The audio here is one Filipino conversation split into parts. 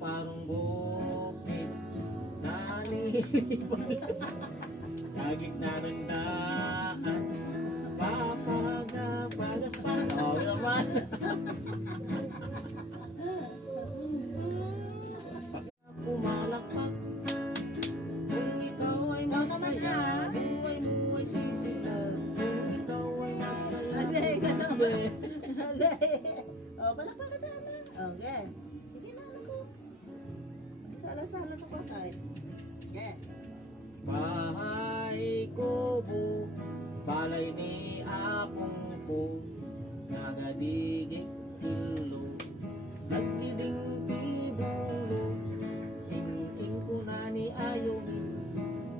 parang bukid nalilipad sa gitna ng daan. Papagapagas pa. Oo naman. Pumalakpak kung ikaw ay masaya, buhay mo ay sisigla. Kung ikaw ay masaya, Hindi, ganun. buhay. Oh, palakpakan na. Okay. Sige na, ano ko. Sala-sala na ko tayo. Okay. Bahay kubo, balay ni apong ko, nagadigit kilo, nagdiding tibulo, ing ko na ni ayungin,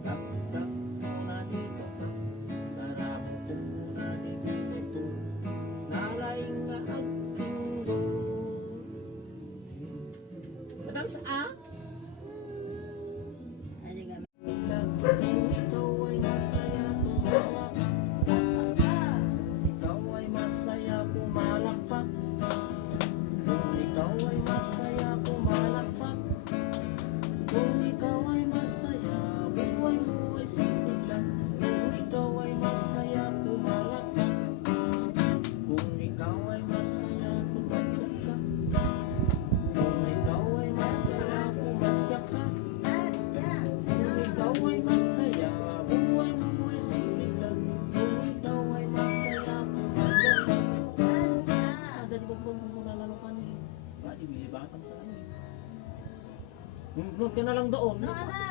tak-tak ko na dito ka, karamong ko na dito, nalaing nga ang tinggo. Kadang sa Ano nga? ikaw ay masaya tumawak, ikaw ay masaya pumalakpak, kung ikaw ay masaya pumalakpak, kung ikaw ay masaya buhay mo ay sisigla, kung ikaw ay masaya pumalakpak, kung ikaw ay masaya tumadyak ka, kung ikaw ay masaya pumadyak ka, kung ikaw ay masaya, buhay mo ay sisigla. Kung ikaw ay masaya, pumadyak ka. Dali ba po mo nalalakan eh? Ba, di bilibatang sa ano eh. Nunod ka na lang doon. No, anak.